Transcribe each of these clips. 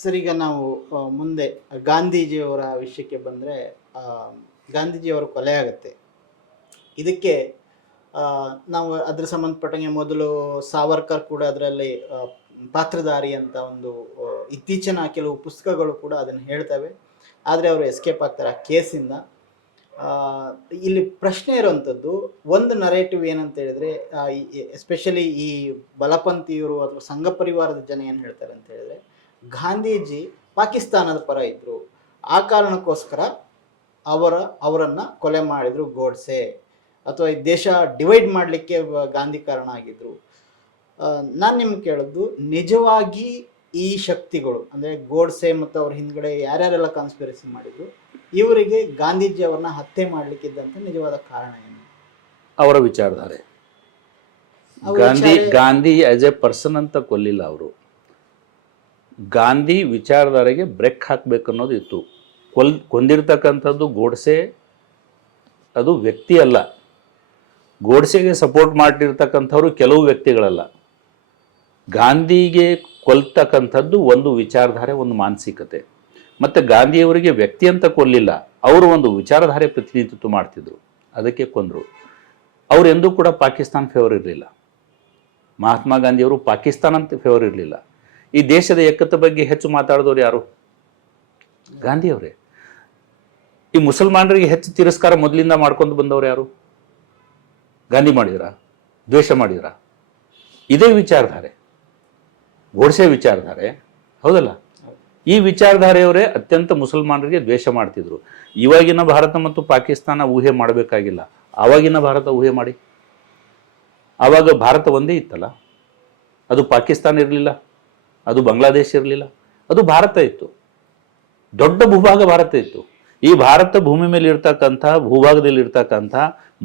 Sir, ಈಗ ನಾವು ಮುಂದೆ ಗಾಂಧೀಜಿಯವರ ವಿಷಯಕ್ಕೆ ಬಂದರೆ, ಗಾಂಧೀಜಿಯವರ ಕೊಲೆ ಆಗುತ್ತೆ. ಇದಕ್ಕೆ ನಾವು ಅದ್ರ ಸಂಬಂಧಪಟ್ಟಂಗೆ ಮೊದಲು ಸಾವರ್ಕರ್ ಕೂಡ ಅದರಲ್ಲಿ ಪಾತ್ರಧಾರಿ ಅಂತ ಒಂದು ಇತ್ತೀಚಿನ ಕೆಲವು ಪುಸ್ತಕಗಳು ಕೂಡ ಅದನ್ನು ಹೇಳ್ತವೆ. ಆದರೆ ಅವರು ಎಸ್ಕೇಪ್ ಆಗ್ತಾರೆ ಆ ಕೇಸಿಂದ. ಇಲ್ಲಿ ಪ್ರಶ್ನೆ ಇರುವಂಥದ್ದು, ಒಂದು ನರೇಟಿವ್ ಏನಂತ ಹೇಳಿದ್ರೆ, ಎಸ್ಪೆಷಲಿ ಈ ಬಲಪಂಥೀಯರು ಅಥವಾ ಸಂಘ ಪರಿವಾರದ ಜನ ಏನು ಹೇಳ್ತಾರೆ ಅಂತ ಹೇಳಿದ್ರೆ, ಗಾಂಧೀಜಿ ಪಾಕಿಸ್ತಾನದ ಪರ ಇದ್ರು, ಆ ಕಾರಣಕ್ಕೋಸ್ಕರ ಅವರನ್ನು ಕೊಲೆ ಮಾಡಿದ್ರು ಗೋಡ್ಸೆ, ಅಥವಾ ಈ ದೇಶ ಡಿವೈಡ್ ಮಾಡಲಿಕ್ಕೆ ಗಾಂಧಿ ಕಾರಣ ಆಗಿದ್ರು. ನಾನು ನಿಮ್ಗೆ ಕೇಳೋದು, ನಿಜವಾಗಿ ಈ ಶಕ್ತಿಗಳು ಅಂದರೆ ಗೋಡ್ಸೆ ಮತ್ತು ಅವ್ರ ಹಿಂದ್ಗಡೆ ಯಾರ್ಯಾರೆಲ್ಲ ಕಾನ್ಸ್ಪಿರಸಿ ಮಾಡಿದ್ರು, ಇವರಿಗೆ ಗಾಂಧೀಜಿ ಅವ್ರನ್ನ ಹತ್ಯೆ ಮಾಡಲಿಕ್ಕಿದ್ದಂಥ ನಿಜವಾದ ಕಾರಣ ಏನು? ಅವರ ವಿಚಾರಧಾರೆ. ಗಾಂಧಿ ಆಸ್ ಎ ಪರ್ಸನ್ ಅಂತ ಕೊಲ್ಲಿಲ್ಲ ಅವರು. ಗಾಂಧಿ ವಿಚಾರಧಾರೆಗೆ ಬ್ರೇಕ್ ಹಾಕಬೇಕು ಅನ್ನೋದು ಇತ್ತು. ಕೊಂದಿರ್ತಕ್ಕಂಥದ್ದು ಗೋಡ್ಸೆ, ಅದು ವ್ಯಕ್ತಿ ಅಲ್ಲ. ಗೋಡ್ಸೆಗೆ ಸಪೋರ್ಟ್ ಮಾಡಿರ್ತಕ್ಕಂಥವ್ರು ಕೆಲವು ವ್ಯಕ್ತಿಗಳಲ್ಲ. ಗಾಂಧಿಗೆ ಕೊಲ್ತಕ್ಕಂಥದ್ದು ಒಂದು ವಿಚಾರಧಾರೆ, ಒಂದು ಮಾನಸಿಕತೆ. ಮತ್ತು ಗಾಂಧಿಯವರಿಗೆ ವ್ಯಕ್ತಿ ಅಂತ ಕೊಲ್ಲಿಲ್ಲ, ಅವರು ಒಂದು ವಿಚಾರಧಾರೆ ಪ್ರತಿನಿಧಿತ್ವ ಮಾಡ್ತಿದ್ರು, ಅದಕ್ಕೆ ಕೊಂದರು. ಅವ್ರು ಎಂದೂ ಕೂಡ ಪಾಕಿಸ್ತಾನ ಫೇವರ್ ಇರಲಿಲ್ಲ. ಮಹಾತ್ಮ ಗಾಂಧಿಯವರು ಪಾಕಿಸ್ತಾನ ಅಂತ ಫೇವರ್ ಇರಲಿಲ್ಲ. ಈ ದೇಶದ ಏಕತೆ ಬಗ್ಗೆ ಹೆಚ್ಚು ಮಾತಾಡಿದವರು ಯಾರು? ಗಾಂಧಿಯವರೇ. ಈ ಮುಸಲ್ಮಾನರಿಗೆ ಹೆಚ್ಚು ತಿರಸ್ಕಾರ ಮೊದಲಿಂದ ಮಾಡ್ಕೊಂಡು ಬಂದವರು ಯಾರು? ಗಾಂಧಿ ಮಾಡಿದ್ರ? ದ್ವೇಷ ಮಾಡಿದ್ರ? ಇದೇ ವಿಚಾರಧಾರೆ, ಗೋಡ್ಸೆ ವಿಚಾರಧಾರೆ, ಹೌದಲ್ಲ? ಈ ವಿಚಾರಧಾರೆಯವರೇ ಅತ್ಯಂತ ಮುಸಲ್ಮಾನರಿಗೆ ದ್ವೇಷ ಮಾಡ್ತಿದ್ರು. ಇವಾಗಿನ ಭಾರತ ಮತ್ತು ಪಾಕಿಸ್ತಾನ ಊಹೆ ಮಾಡಬೇಕಾಗಿಲ್ಲ, ಆವಾಗಿನ ಭಾರತ ಊಹೆ ಮಾಡಿ. ಆವಾಗ ಭಾರತ ಒಂದೇ ಇತ್ತಲ್ಲ, ಅದು ಪಾಕಿಸ್ತಾನ ಇರಲಿಲ್ಲ, ಅದು ಬಾಂಗ್ಲಾದೇಶ ಇರಲಿಲ್ಲ, ಅದು ಭಾರತ ಇತ್ತು. ದೊಡ್ಡ ಭೂಭಾಗ ಭಾರತ ಇತ್ತು. ಈ ಭಾರತ ಭೂಮಿ ಮೇಲೆ ಇರ್ತಕ್ಕಂಥ ಭೂಭಾಗದಲ್ಲಿ ಇರ್ತಕ್ಕಂಥ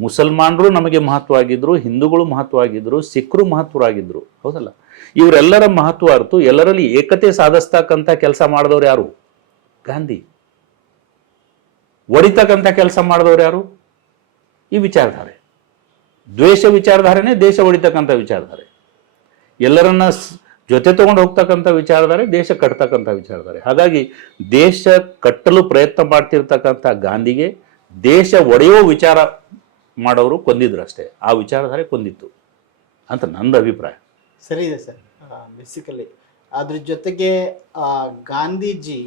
ಮುಸಲ್ಮಾನರು ನಮಗೆ ಮಹತ್ವವಾಗಿದ್ದರು, ಹಿಂದೂಗಳು ಮಹತ್ವವಾಗಿದ್ದರು, ಸಿಖ್ರು ಮಹತ್ವರಾಗಿದ್ದರು, ಹೌದಲ್ಲ? ಇವರೆಲ್ಲರ ಮಹತ್ವ ಅರ್ತು ಎಲ್ಲರಲ್ಲಿ ಏಕತೆ ಸಾಧಿಸ್ತಕ್ಕಂಥ ಕೆಲಸ ಮಾಡಿದವರು ಯಾರು? ಗಾಂಧಿ. ಒಡಿತಕ್ಕಂಥ ಕೆಲಸ ಮಾಡಿದವರು ಯಾರು? ಈ ವಿಚಾರಧಾರೆ. ದ್ವೇಷ ವಿಚಾರಧಾರೆನೇ ದೇಶ ಒಡಿತಕ್ಕಂಥ ವಿಚಾರಧಾರೆ. ಎಲ್ಲರನ್ನ ಜೊತೆ ತಗೊಂಡು ಹೋಗ್ತಕ್ಕಂಥ ವಿಚಾರಧಾರೆ, ದೇಶ ಕಟ್ತಕ್ಕಂಥ ವಿಚಾರಧಾರೆ. ಹಾಗಾಗಿ ದೇಶ ಕಟ್ಟಲು ಪ್ರಯತ್ನ ಮಾಡ್ತಿರ್ತಕ್ಕಂಥ ಗಾಂಧಿಗೆ ದೇಶ ಒಡೆಯುವ ವಿಚಾರ ಮಾಡೋರು ಕೊಂದಿದ್ರಷ್ಟೇ. ಆ ವಿಚಾರಧಾರೆ ಕೊಂದಿತ್ತು ಅಂತ ನಂದು ಅಭಿಪ್ರಾಯ. ಸರಿ ಇದೆ ಸರ್. ಬೇಸಿಕಲಿ ಅದ್ರ ಜೊತೆಗೆ ಗಾಂಧೀಜಿ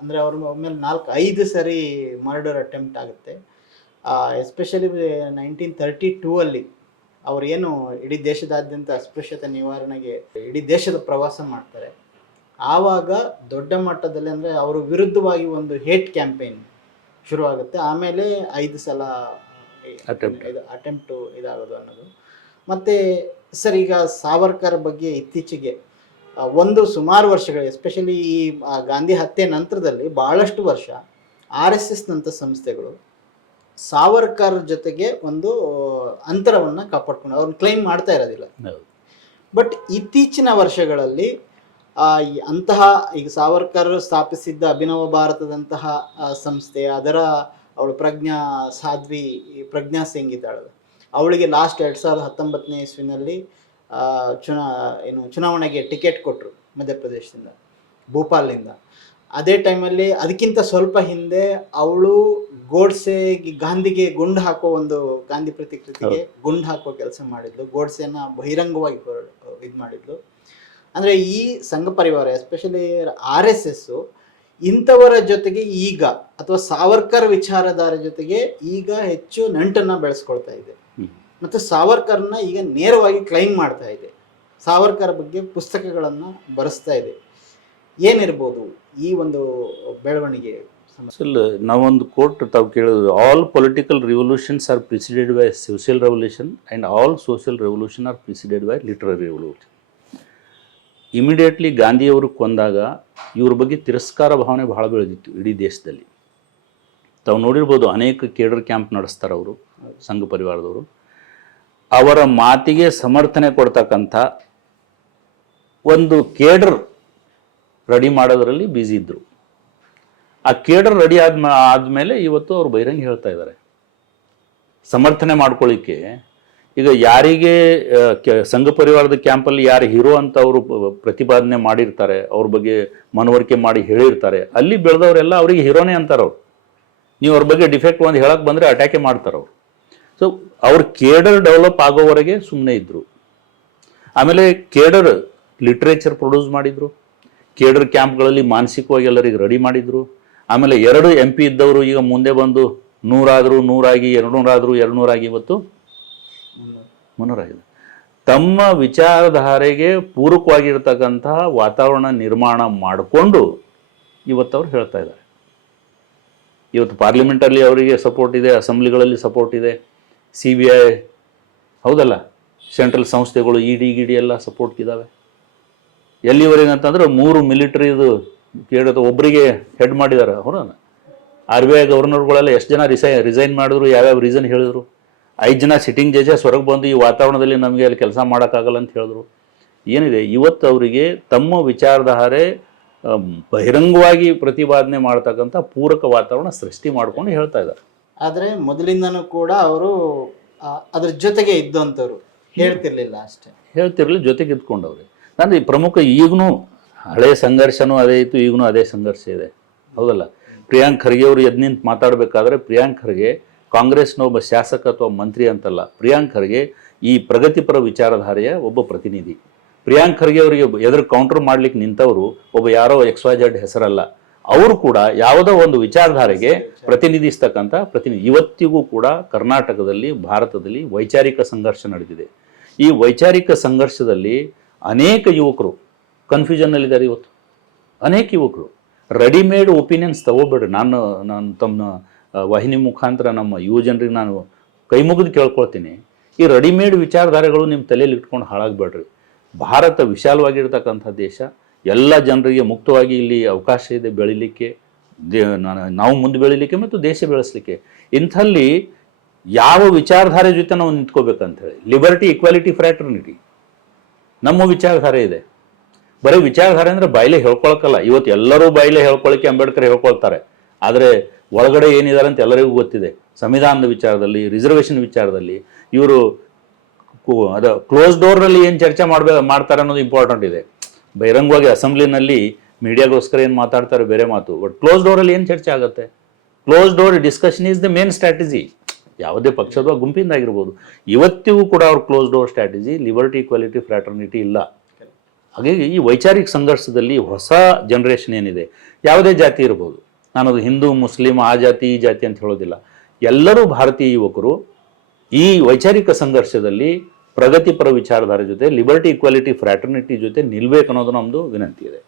ಅಂದರೆ ಅವ್ರ ಮೇಲೆ 4-5 ಸರಿ ಮರ್ಡರ್ ಅಟೆಂಪ್ಟ್ ಆಗುತ್ತೆ. ಎಸ್ಪೆಷಲಿ 1932 ಅವರೇನು ಇಡೀ ದೇಶದಾದ್ಯಂತ ಅಸ್ಪೃಶ್ಯತೆ ನಿವಾರಣೆಗೆ ಇಡೀ ದೇಶದ ಪ್ರವಾಸ ಮಾಡ್ತಾರೆ. ಆವಾಗ ದೊಡ್ಡ ಮಟ್ಟದಲ್ಲಿ ಅಂದರೆ ಅವರ ವಿರುದ್ಧವಾಗಿ ಒಂದು ಹೇಟ್ ಕ್ಯಾಂಪೇನ್ ಶುರುವಾಗುತ್ತೆ. ಆಮೇಲೆ 5 ಸಲ ಅಟೆಂಪ್ಟು ಇದಾಗೋದು ಅನ್ನೋದು. ಮತ್ತು ಸರ್, ಈಗ ಸಾವರ್ಕರ್ ಬಗ್ಗೆ ಇತ್ತೀಚೆಗೆ ಸುಮಾರು ವರ್ಷಗಳು, ಎಸ್ಪೆಷಲಿ ಈ ಗಾಂಧಿ ಹತ್ಯೆ ನಂತರದಲ್ಲಿ ಭಾಳಷ್ಟು ವರ್ಷ RSSನಂಥ ಸಂಸ್ಥೆಗಳು ಸಾವರ್ಕರ್ ಜೊತೆಗೆ ಒಂದು ಅಂತರವನ್ನು ಕಾಪಾಡ್ಕೊಂಡು ಅವ್ರನ್ನ ಕ್ಲೈಮ್ ಮಾಡ್ತಾ ಇರೋದಿಲ್ಲ. ಬಟ್ ಇತ್ತೀಚಿನ ವರ್ಷಗಳಲ್ಲಿ ಅಂತಹ ಈಗ ಸಾವರ್ಕರ್ ಸ್ಥಾಪಿಸಿದ್ದ ಅಭಿನವ ಭಾರತದಂತಹ ಸಂಸ್ಥೆ, ಅವಳು ಪ್ರಜ್ಞಾ ಸಿಂಗ್ ಇದ್ದಾಳೆ, ಅವಳಿಗೆ ಲಾಸ್ಟ್ 2019ನೇ ಇಸ್ವಿನಲ್ಲಿ ಚುನಾವಣೆಗೆ ಟಿಕೆಟ್ ಕೊಟ್ಟರು ಮಧ್ಯಪ್ರದೇಶದಿಂದ, ಭೋಪಾಲ್ನಿಂದ. ಅದೇ ಟೈಮಲ್ಲಿ ಅದಕ್ಕಿಂತ ಸ್ವಲ್ಪ ಹಿಂದೆ ಅವಳು ಗಾಂಧಿಗೆ ಗುಂಡು ಹಾಕೋ ಗಾಂಧಿ ಪ್ರತಿಕೃತಿಗೆ ಗುಂಡು ಹಾಕೋ ಕೆಲಸ ಮಾಡಿದ್ಲು. ಗೋಡ್ಸೆನ ಬಹಿರಂಗವಾಗಿ ಇದು ಮಾಡಿದ್ಲು. ಅಂದರೆ ಈ ಸಂಘ ಪರಿವಾರ, ಎಸ್ಪೆಷಲಿ RSS, ಇಂಥವರ ಜೊತೆಗೆ ಈಗ, ಅಥವಾ ಸಾವರ್ಕರ್ ವಿಚಾರಧಾರೆ ಜೊತೆಗೆ ಈಗ ಹೆಚ್ಚು ನಂಟನ್ನು ಬೆಳೆಸ್ಕೊಳ್ತಾ ಇದೆ. ಮತ್ತು ಸಾವರ್ಕರ್ನ ಈಗ ನೇರವಾಗಿ ಕ್ಲೈಮ್ ಮಾಡ್ತಾ ಇದೆ, ಸಾವರ್ಕರ್ ಬಗ್ಗೆ ಪುಸ್ತಕಗಳನ್ನು ಬರೆಸ್ತಾ ಇದೆ. ಏನಿರ್ಬೋದು ಈ ಒಂದು ಬೆಳವಣಿಗೆ? ನಾವೊಂದು ಕೋಟ್ ತಾವು ಕೇಳಿದ್ರು, all political revolutions are preceded by social revolution and all social revolution are preceded by literary revolution. Immediately ಗಾಂಧಿಯವರು ಕೊಂದಾಗ ಇವ್ರ ಬಗ್ಗೆ ತಿರಸ್ಕಾರ ಭಾವನೆ ಬಹಳ ಬೆಳೆದಿತ್ತು ಇಡೀ ದೇಶದಲ್ಲಿ. ತಾವು ನೋಡಿರ್ಬೋದು, ಅನೇಕ ಕೇಡರ್ ಕ್ಯಾಂಪ್ ನಡೆಸ್ತಾರೆ ಅವರು, ಸಂಘ ಪರಿವಾರದವರು. ಅವರ ಮಾತಿಗೆ ಸಮರ್ಥನೆ ಕೊಡ್ತಕ್ಕಂಥ ಒಂದು ಕೇಡರ್ ರೆಡಿ ಮಾಡೋದರಲ್ಲಿ ಬ್ಯುಸಿ ಇದ್ದರು. ಆ ಕೇಡರ್ ರೆಡಿ ಆದಮೇಲೆ ಇವತ್ತು ಅವರು ಬಹಿರಂಗ ಹೇಳ್ತಾ ಇದ್ದಾರೆ. ಸಮರ್ಥನೆ ಮಾಡ್ಕೊಳ್ಳಿಕ್ಕೆ ಈಗ ಯಾರಿಗೆ ಸಂಘ ಪರಿವಾರದ ಕ್ಯಾಂಪಲ್ಲಿ ಯಾರು ಹೀರೋ ಅಂತ ಅವರು ಪ್ರತಿಪಾದನೆ ಮಾಡಿರ್ತಾರೆ, ಅವ್ರ ಬಗ್ಗೆ ಮನವರಿಕೆ ಮಾಡಿ ಹೇಳಿರ್ತಾರೆ, ಅಲ್ಲಿ ಬೆಳೆದವರೆಲ್ಲ ಅವರಿಗೆ ಹೀರೋನೇ ಅಂತಾರವ್ರು. ನೀವು ಅವ್ರ ಬಗ್ಗೆ ಡಿಫೆಕ್ಟ್ ಒಂದು ಹೇಳಕ್ಕೆ ಬಂದರೆ ಅಟ್ಯಾಕೆ ಮಾಡ್ತಾರವ್ರು. ಸೊ ಅವ್ರ ಕೇಡರ್ ಡೆವಲಪ್ ಆಗೋವರೆಗೆ ಸುಮ್ಮನೆ ಇದ್ದರು. ಆಮೇಲೆ ಕೇಡರ್ ಲಿಟ್ರೇಚರ್ ಪ್ರೊಡ್ಯೂಸ್ ಮಾಡಿದರು, ಕೇಡರ್ ಕ್ಯಾಂಪ್ಗಳಲ್ಲಿ ಮಾನಸಿಕವಾಗಿ ಎಲ್ಲರಿಗೆ ರೆಡಿ ಮಾಡಿದರು. ಆಮೇಲೆ 2 MP ಇದ್ದವರು ಈಗ ಮುಂದೆ ಬಂದು 100 ಆದರೂ 100 ಆಗಿ, 200 ಆದರೂ 200 ಆಗಿ, ಇವತ್ತು 300 ಆಗಿದೆ. ತಮ್ಮ ವಿಚಾರಧಾರೆಗೆ ಪೂರಕವಾಗಿರ್ತಕ್ಕಂತಹ ವಾತಾವರಣ ನಿರ್ಮಾಣ ಮಾಡಿಕೊಂಡು ಇವತ್ತು ಅವ್ರು ಹೇಳ್ತಾ ಇದ್ದಾರೆ. ಇವತ್ತು ಪಾರ್ಲಿಮೆಂಟಲ್ಲಿ ಅವರಿಗೆ ಸಪೋರ್ಟ್ ಇದೆ, ಅಸೆಂಬ್ಲಿಗಳಲ್ಲಿ ಸಪೋರ್ಟ್ ಇದೆ, CBI ಹೌದಲ್ಲ, ಸೆಂಟ್ರಲ್ ಸಂಸ್ಥೆಗಳು ED ಎಲ್ಲ ಸಪೋರ್ಟ್ ಇದ್ದಾವೆ. ಎಲ್ಲಿವರೆಗೆ ಅಂತಂದ್ರೆ 3 ಮಿಲಿಟರಿದು ಕೇಳೋದು ಒಬ್ಬರಿಗೆ ಹೆಡ್ ಮಾಡಿದ್ದಾರೆ. ಹೊರನ RBI ಗವರ್ನರ್ಗಳೆಲ್ಲ ಎಷ್ಟು ಜನ ರಿಸೈನ್ ಮಾಡಿದ್ರು, ಯಾವ್ಯಾವ ರೀಸನ್ ಹೇಳಿದ್ರು. 5 ಜನ ಸಿಟ್ಟಿಂಗ್ ಜಡ್ಜಸ್ ಹೊರಗೆ ಬಂದು ಈ ವಾತಾವರಣದಲ್ಲಿ ನಮಗೆ ಅಲ್ಲಿ ಕೆಲಸ ಮಾಡೋಕ್ಕಾಗಲ್ಲ ಅಂತ ಹೇಳಿದ್ರು. ಏನಿದೆ ಇವತ್ತು ಅವರಿಗೆ ತಮ್ಮ ವಿಚಾರಧಾರೆ ಬಹಿರಂಗವಾಗಿ ಪ್ರತಿಪಾದನೆ ಮಾಡ್ತಕ್ಕಂಥ ಪೂರಕ ವಾತಾವರಣ ಸೃಷ್ಟಿ ಮಾಡ್ಕೊಂಡು ಹೇಳ್ತಾ ಇದ್ದಾರೆ. ಆದರೆ ಮೊದಲಿಂದನೂ ಕೂಡ ಅವರು ಅದ್ರ ಜೊತೆಗೆ ಇದ್ದಂಥವ್ರು, ಹೇಳ್ತಿರ್ಲಿಲ್ಲ ಅಷ್ಟೇ, ಹೇಳ್ತಿರ್ಲಿಲ್ಲ, ಜೊತೆಗೆ ಇದ್ಕೊಂಡವ್ರೆ. ನಾನು ಈ ಪ್ರಮುಖ ಈಗಲೂ ಹಳೆಯ ಸಂಘರ್ಷನೂ ಅದೇ ಇತ್ತು, ಈಗಲೂ ಅದೇ ಸಂಘರ್ಷ ಇದೆ, ಹೌದಲ್ಲ. ಪ್ರಿಯಾಂಕ್ ಖರ್ಗೆ ಅವರು ಎದ್ದು ನಿಂತು ಮಾತಾಡಬೇಕಾದ್ರೆ ಪ್ರಿಯಾಂಕ್ ಖರ್ಗೆ ಕಾಂಗ್ರೆಸ್ನ ಒಬ್ಬ ಶಾಸಕ ಅಥವಾ ಮಂತ್ರಿ ಅಂತಲ್ಲ, ಪ್ರಿಯಾಂಕ್ ಖರ್ಗೆ ಈ ಪ್ರಗತಿಪರ ವಿಚಾರಧಾರೆಯ ಒಬ್ಬ ಪ್ರತಿನಿಧಿ. ಪ್ರಿಯಾಂಕ್ ಖರ್ಗೆ ಅವರಿಗೆ ಎದುರು ಕೌಂಟರ್ ಮಾಡ್ಲಿಕ್ಕೆ ನಿಂತವರು ಒಬ್ಬ ಯಾರೋ XYZ ಹೆಸರಲ್ಲ, ಅವರು ಕೂಡ ಯಾವುದೋ ಒಂದು ವಿಚಾರಧಾರೆಗೆ ಪ್ರತಿನಿಧಿಸ್ತಕ್ಕಂಥ ಪ್ರತಿನಿಧಿ. ಇವತ್ತಿಗೂ ಕೂಡ ಕರ್ನಾಟಕದಲ್ಲಿ, ಭಾರತದಲ್ಲಿ ವೈಚಾರಿಕ ಸಂಘರ್ಷ ನಡೆದಿದೆ. ಈ ವೈಚಾರಿಕ ಸಂಘರ್ಷದಲ್ಲಿ ಅನೇಕ ಯುವಕರು ಕನ್ಫ್ಯೂಷನ್ನಲ್ಲಿದ್ದಾರೆ. ಇವತ್ತು ಅನೇಕ ಯುವಕರು ರೆಡಿಮೇಡ್ ಒಪಿನಿಯನ್ಸ್ ತಗೋಬೇಡ್ರಿ. ನಾನು ತಮ್ಮ ವಾಹಿನಿ ಮುಖಾಂತರ ನಮ್ಮ ಯುವ ಜನರಿಗೆ ನಾನು ಕೈ ಮುಗಿದು ಕೇಳ್ಕೊಳ್ತೀನಿ, ಈ ರೆಡಿಮೇಡ್ ವಿಚಾರಧಾರೆಗಳು ನಿಮ್ಮ ತಲೆಯಲ್ಲಿ ಇಟ್ಕೊಂಡು ಹಾಳಾಗಬೇಡ್ರಿ. ಭಾರತ ವಿಶಾಲವಾಗಿರ್ತಕ್ಕಂಥ ದೇಶ, ಎಲ್ಲ ಜನರಿಗೆ ಮುಕ್ತವಾಗಿ ಇಲ್ಲಿ ಅವಕಾಶ ಇದೆ ಬೆಳಿಲಿಕ್ಕೆ, ನಾವು ಮುಂದೆ ಬೆಳಿಲಿಕ್ಕೆ ಮತ್ತು ದೇಶ ಬೆಳೆಸಲಿಕ್ಕೆ. ಇಂಥಲ್ಲಿ ಯಾವ ವಿಚಾರಧಾರೆ ಜೊತೆ ನಾವು ನಿಂತ್ಕೋಬೇಕಂತ ಹೇಳಿ, ಲಿಬರ್ಟಿ, ಈಕ್ವಾಲಿಟಿ, ಫ್ರ್ಯಾಟರ್ನಿಟಿ ನಮ್ಮ ವಿಚಾರಧಾರೆ ಇದೆ. ಬರೀ ವಿಚಾರಧಾರೆ ಅಂದರೆ ಬಾಯಿಲೆ ಹೇಳ್ಕೊಳಕ್ಕಲ್ಲ. ಇವತ್ತು ಎಲ್ಲರೂ ಬಾಯಿಲೆ ಹೇಳ್ಕೊಳಕ್ಕೆ ಅಂಬೇಡ್ಕರ್ ಹೇಳ್ಕೊಳ್ತಾರೆ, ಆದರೆ ಒಳಗಡೆ ಏನಿದ್ದಾರೆ ಅಂತ ಎಲ್ಲರಿಗೂ ಗೊತ್ತಿದೆ. ಸಂವಿಧಾನದ ವಿಚಾರದಲ್ಲಿ, ರಿಸರ್ವೇಷನ್ ವಿಚಾರದಲ್ಲಿ ಇವರು ಅದು ಕ್ಲೋಸ್ ಡೋರ್ನಲ್ಲಿ ಏನು ಚರ್ಚೆ ಮಾಡ್ತಾರೆ ಅನ್ನೋದು ಇಂಪಾರ್ಟೆಂಟ್ ಇದೆ. ಬಹಿರಂಗವಾಗಿ ಅಸೆಂಬ್ಲಿನಲ್ಲಿ ಮೀಡಿಯಾಗೋಸ್ಕರ ಏನು ಮಾತಾಡ್ತಾರೆ ಬೇರೆ ಮಾತು, ಬಟ್ ಕ್ಲೋಸ್ ಡೋರಲ್ಲಿ ಏನು ಚರ್ಚೆ ಆಗುತ್ತೆ? Close door discussion is the main strategy. ಯಾವುದೇ ಪಕ್ಷದ ಗುಂಪಿಂದಾಗಿರ್ಬೋದು, ಇವತ್ತಿಗೂ ಕೂಡ ಅವ್ರ close door strategy liberty, equality, fraternity ಇಲ್ಲ. ಹಾಗಾಗಿ ಈ ವೈಚಾರಿಕ ಸಂಘರ್ಷದಲ್ಲಿ ಹೊಸ ಜನರೇಷನ್ ಏನಿದೆ, ಯಾವುದೇ ಜಾತಿ ಇರ್ಬೋದು, ನಾನದು ಹಿಂದೂ, ಮುಸ್ಲಿಂ, ಆ ಜಾತಿ ಈ ಜಾತಿ ಅಂತ ಹೇಳೋದಿಲ್ಲ, ಎಲ್ಲರೂ ಭಾರತೀಯ ಯುವಕರು ಈ ವೈಚಾರಿಕ ಸಂಘರ್ಷದಲ್ಲಿ ಪ್ರಗತಿಪರ ವಿಚಾರಧಾರೆ ಜೊತೆ, ಲಿಬರ್ಟಿ, ಈಕ್ವಾಲಿಟಿ, ಫ್ರ್ಯಾಟರ್ನಿಟಿ ಜೊತೆ ನಿಲ್ಬೇಕು ಅನ್ನೋದು ನಮ್ಮದು ವಿನಂತಿ ಇದೆ.